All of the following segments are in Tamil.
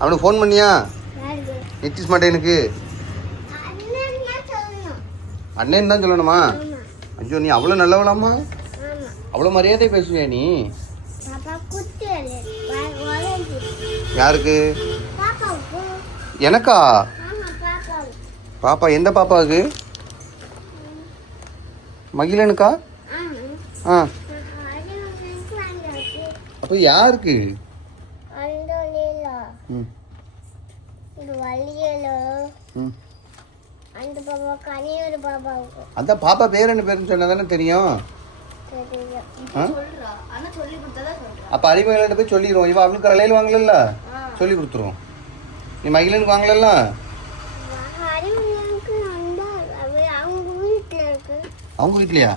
அவனுக்கு ஃபோன் பண்ணியா? நிதிஷ் மாட்டேனுக்கு அண்ணன் தான் சொல்லணுமா? ஐயோ, நீ அவ்வளோ நல்லவளாமா? அவ்வளோ மரியாதை பேசுவியா நீ? யாருக்கு? எனக்கா? பாப்பா எந்த பாப்பாவுக்கு? மகிழனுக்கா? ஆ, அப்போ யாருக்கு? அந்த பாப்பா பேர் என்ன பேருன்னு சொன்னா தானே தெரியும். அப்ப அறிமுகம் போய் சொல்லிடுவோம். இவன் அவளுக்கு கலையில் வாங்கல, சொல்லி கொடுத்துருவோம். நீ மகிழனுக்கு வாங்கல? அவங்க வீட்லையா?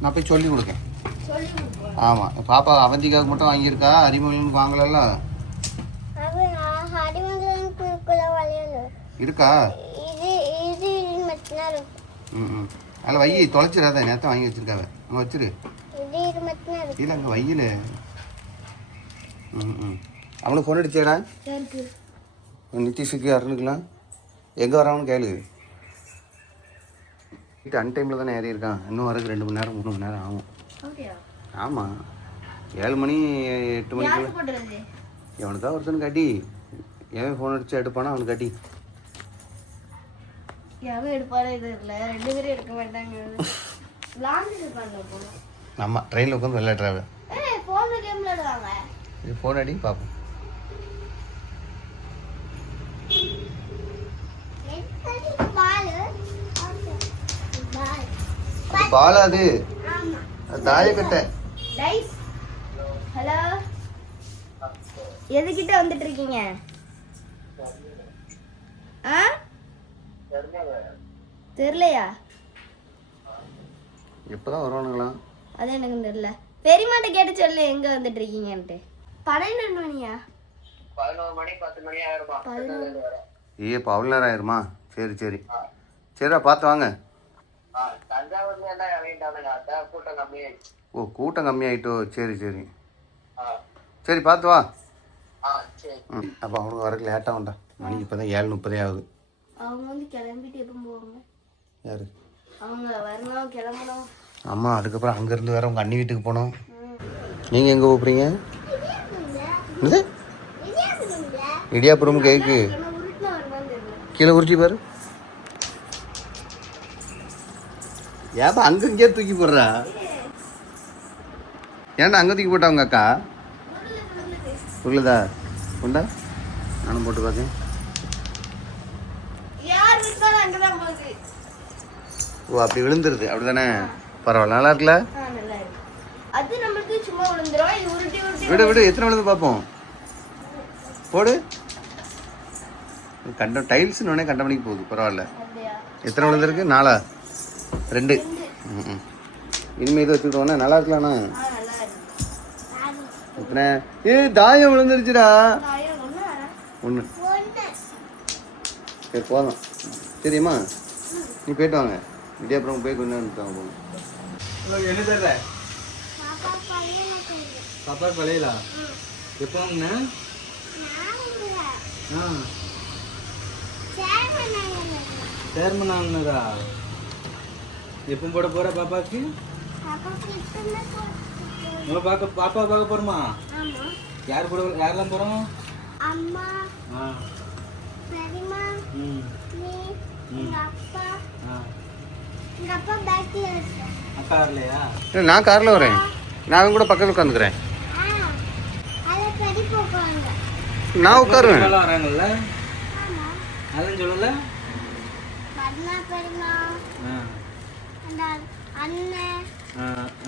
நான் போய் சொல்லி கொடுக்கேன். ஆமா, பாப்பா அவந்திக்காவுக்கு மட்டும் வாங்கியிருக்கா, அறிமுகனுக்கு வாங்கல இருக்கா? அதில் வை, தொலைச்சிடாத. நேரத்தை வாங்கி வச்சிருக்காவ, அங்கே வச்சிரு. இல்லை அங்கே வையில. அவனுக்கு ஃபோன் அடிச்சேடா நிதிஷுக்கு அருணுக்குலாம். எங்கே வரான்னு கேளு. வீட்டு அன்டைமில் தானே ஏறி இருக்கான். இன்னும் வரதுக்கு 2 மணி நேரம் 3 மணி நேரம் ஆகும். ஆமாம், 7 மணி 8 மணிக்கு எவனுக்கா ஒருத்தனு காட்டி. எவன் ஃபோன் அடிச்சு எடுப்பானா அவனுக்கு காட்டி. ஆமா, ட்ரெயினில் உட்காந்து விளையாடுறாங்க. ஃபோன் அடி பார்ப்போம். பால் அது தாயக்கட்டை. ஹலோ, எதுக்கிட்ட வந்துட்டு இருக்கீங்க? தெரியலையா? எப்பதான் வருவானுங்களா? அது எனக்கு தெரியல. பெரியமாட்ட கேட்டு சொல்லு எங்க வந்துட்டு இருக்கீங்கன்ட்டு. 12 மணியா? 11 மணி 10 மணி ஆயிருமா? ஏ, இப்போ அவ்வளோ நேரம் ஆயிருமா? சரி சரி சரிடா, பார்த்து வாங்க. கூட்டம் கம்மியாயிடுச்சு. ஓ, கூட்டம் கம்மியாயிட்டோ? சரி சரி சரி, பார்த்து வா. அப்போ அவனுக்கு வரக்கு லேட்டாக உண்டா. மணிக்கு இப்போ தான் 7:30 ஆகுது. அவங்க வந்து கிளம்பிட்டு எப்போ போவாங்க? யாரு? அவங்க வரணும், கிளம்பணும். ஆமாம், அதுக்கப்புறம் அங்கேருந்து வேற உங்கள் அண்ணி வீட்டுக்கு போனோம். நீங்கள் எங்கே போகிறீங்க? இது இடியாப்புறம் கேக்கு கீழே உருட்டி பாரு. ஏப்பா அங்கே இங்கேயே தூக்கி போடுறா? ஏன்டா அங்கே தூக்கி போட்டா உங்க அக்கா? உருளுதா? உண்டா? நானும் போட்டு பார்த்தேன். ஓ, அப்படி விழுந்துருது, அப்படிதானே? பரவாயில்ல, நல்லா இருக்குல்ல? விடு விடு, எத்தனை விழுந்து பார்ப்போம். போடு. கண்ட டைல்ஸ்னு உடனே கண்ட மணிக்கு போகுது. பரவாயில்ல. எத்தனை விழுந்துருக்கு? 4 2. இனிமே இது வச்சுக்கிட்டோன்னா நல்லா இருக்கலாண்ணா. எத்தனை? தாயம் விழுந்துருச்சுடா. 1. சரி, போதும். சரிம்மா, நீ போயிட்டு வாங்க. இடியாப்புறம் போய் கொஞ்சம் போகணும். என்ன தர்ற? பாப்பா பழையலா? எப்போ சேர்மன் ஆகுனதா? எப்போ போட போற பாப்பாக்கு? பாப்பா பார்க்க போறோமா? யார் கூட? யாரெல்லாம் போறோம்? அம்மா, பெரியம்மா, நீ, உங்க அப்பா. உங்க அப்பா பேக்ல இருக்கு. அக்கா வரலையா? இல்லை, நான் காரில் வரேன். நான் அவங்க கூட பக்கத்தில் உட்காந்துக்கிறேன். நான் உட்காருவேன். வராங்கல்ல? அதான் சொல்லல.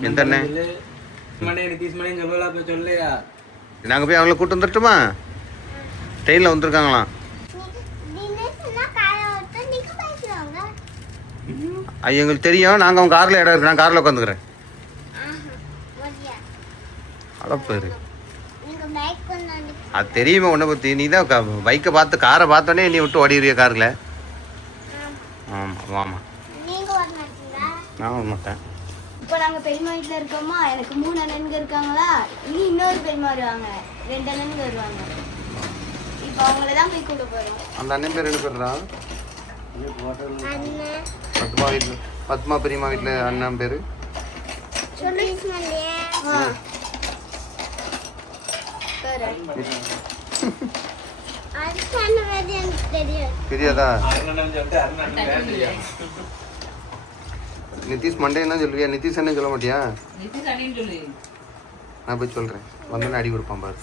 எந்த அண்ணன்? நிதிஷ் மணி சொல்லல. போய் சொல்லையா? நாங்கள் போய் அவங்கள கூட்டு வந்துட்டுமா? ட்ரெயினில் வந்துருக்காங்களாம். அது எங்களுக்கு தெரியும். நாங்கள் அவங்க காரில் இடம் இருக்கு. நான் காரில் உட்காந்துக்கிறேன். அழப்பேரு அது தெரியுமா உன்னை பற்றி? நீ தான் பைக்கை பார்த்து காரை பார்த்தோன்னே நீ விட்டு ஓடிடுறிய காரில். ஆமாம் ஆமாம். நான் வர மாட்டேன். இப்போ நாங்கள் பெரியம்மா வீட்டில் இருக்கோமா, எனக்கு 3 அண்ணனுங்க இருக்காங்களா, இனி இன்னொரு பெரியம்மா வருவாங்க, 2 அண்ணனுங்க வருவாங்க. இப்போ அவங்கள தான் போய் கூட்ட போகிறோம். அந்த அண்ணன் பேர் 2 பேர் தான். பத்மா பெரியம்மா வீட்டில் அண்ணன் பேர் தெரியாதா? நிதிஷ் மண்டே என்ன சொல்றியா? நிதிஷ் என்ன சொல்ல மாட்டியா? நான் போய் சொல்றேன். வந்தோடனே அடி கொடுப்பான் பாரு.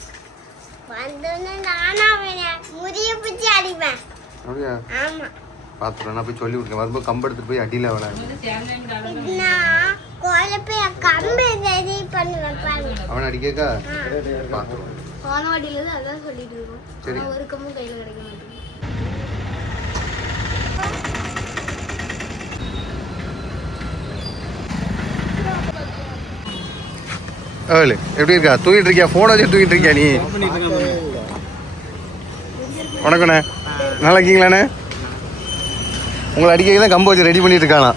அப்படியா? பாத்துறேன். நான் போய் சொல்லி கொடுக்கேன். வரும்போது கம்பு எடுத்துட்டு போய் அடியில வர அவன் அடிக்கா பாத்துருவான். பானவாடியில தான் அதான் சொல்லிட்டு இருக்கோம். சரி. ஒரு கம்பும் கையில கிடைக்க மாட்டேங்குது. ஏழு எப்படி இருக்கா? தூக்கிட்டு இருக்கியா? போன் வச்சு தூக்கிட்டு இருக்கியா நீ? வணக்கண்ணே, நல்லா இருக்கீங்களாண்ணே? உங்களை அடிக்க தான் கம்பு வச்சு ரெடி பண்ணிட்டு இருக்கானா?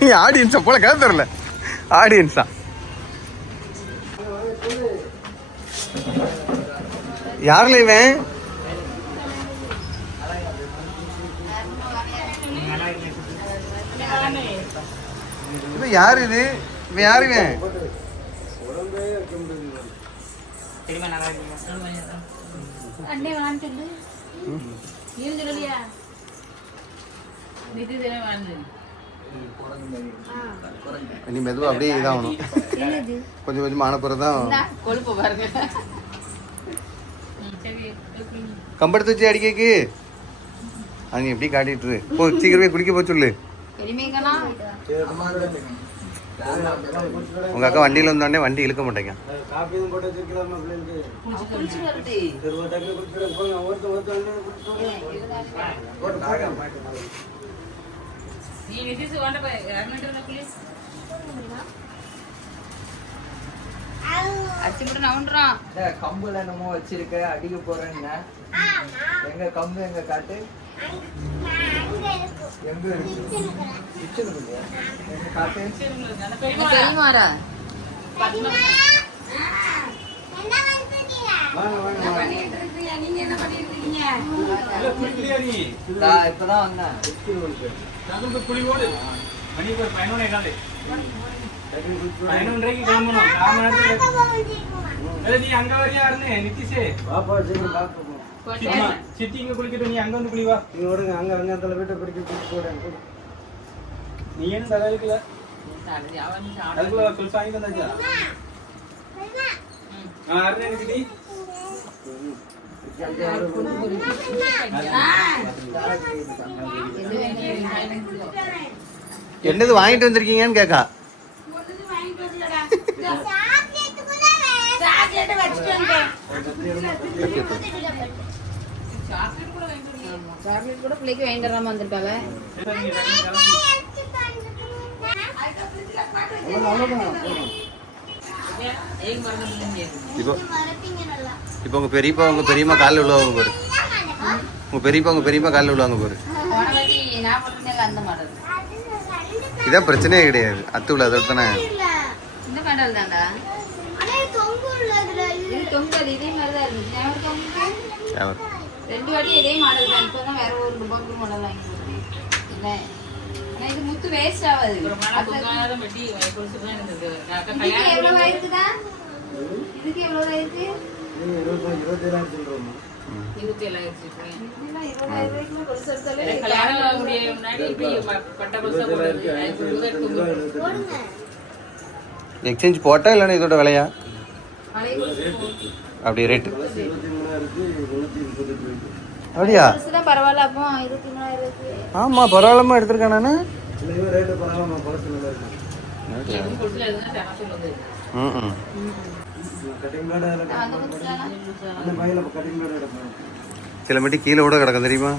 நீ ஆடியன்ஸா போல கதை தெரியல. ஆடியன்ஸா? யாருல இவன்? இது யாரு? இது இவன் யாரு? இவன் நீ மெதுவா அப்படியே இதாகணும். கொஞ்சம் கொஞ்சம் ஆனப்புறம் தான் கம்பெடுத்து வச்சு அடிக்கக்கு. அது எப்படி காட்டிட்டு போ, சீக்கிரமே குடிக்க போ சொல்லு. உங்க அக்கா வண்டியில வந்தோடனே வண்டி இழுக்க மாட்டேங்க. கம்புல என்னமோ வச்சிருக்க, அடிக்க போறேன்னு. எங்க கம்பு எங்க காட்டு? எங்க இருக்கு? கிச்சனுக்கு இல்லையா? எங்க காட்டு? இப்பதான் வந்தேன். சித்திங்க குளிக்கிட்டு நீ அங்க வந்து குளிவா. நீ ஓடுங்க அங்க அங்க அந்த வீட்டை பிடிக்க போடுங்க. நீ ஏன் தகவலுக்குல அதுக்குள்ள சொல்லி வாங்கி வந்தாச்சா? அருண் என்னது வாங்கிட்டு வந்திருக்கீங்கன்னு கேக்கா. சாக்லேட் கூட பிள்ளைக்கு வாங்கிட்டு வராம வந்திருக்காங்க. இப்போ உங்க பெரியப்பா உங்க பெரியம்மா காலில் விழுவாங்க பாரு. உங்க பெரியப்பா உங்க பெரியம்மா காலில் விழுவாங்க பாரு. இதான் பிரச்சனையே கிடையாது. அத்து விழா அதோட தானே. இந்த மாடல் தான்டா. இதே மாதிரி தான் இருந்துச்சு. 2 வாட்டி இதே மாடல் தான். இப்போதான் வேற ஒரு ரூபாய்க்கு மாடல் வாங்கி இல்லை. ஆனா இது முத்து வேஸ்ட் ஆகாது. இதுக்கு எவ்வளவு ஆயிருக்குதா? இதுக்கு எவ்வளவு ஆயிருக்கு? 27,000 எக்ஸ்சேஞ்ச் போட்டா இல்லைன்னா இதோட விலையா? அப்படி ரேட்டு அப்படியா? பரவாயில்ல. அப்போ 23,000. ஆமா பரவாயில்லமா எடுத்திருக்கேன் நானு. சில மட்டி கீழே கூட கிடக்கும் தெரியுமா?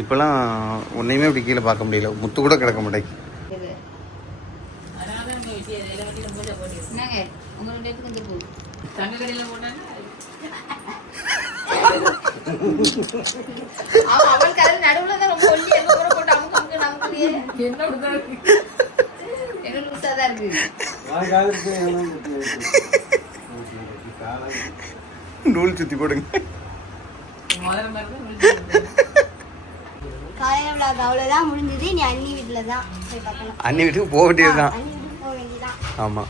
இப்பெல்லாம் ஒன்னையுமே அப்படி கீழே பார்க்க முடியல. முத்து கூட கிடக்க மாட்டேங்குது. என்னங்க உங்க 2 பேருக்கு வந்து தண்ணி கடையில போட்டாங்க அவன் கதை நடுவுல தான் ரொம்ப ஒல்லி எங்க கூட போட்டு அமுக்கு நமக்குலயே என்ன இருக்கு என்ன லூசா தான் இருக்கு நூல் சுத்தி போடுங்க. முதல்ல மாதிரி காலையில vlog அவ்வளவுதான் முடிஞ்சது. நீ அண்ணி வீட்டுல தான் போய் பார்க்கணும். அண்ணி வீட்டுக்கு போக வேண்டியதுதான். அண்ணி வீட்டுக்கு போக வேண்டியதான். ஆமா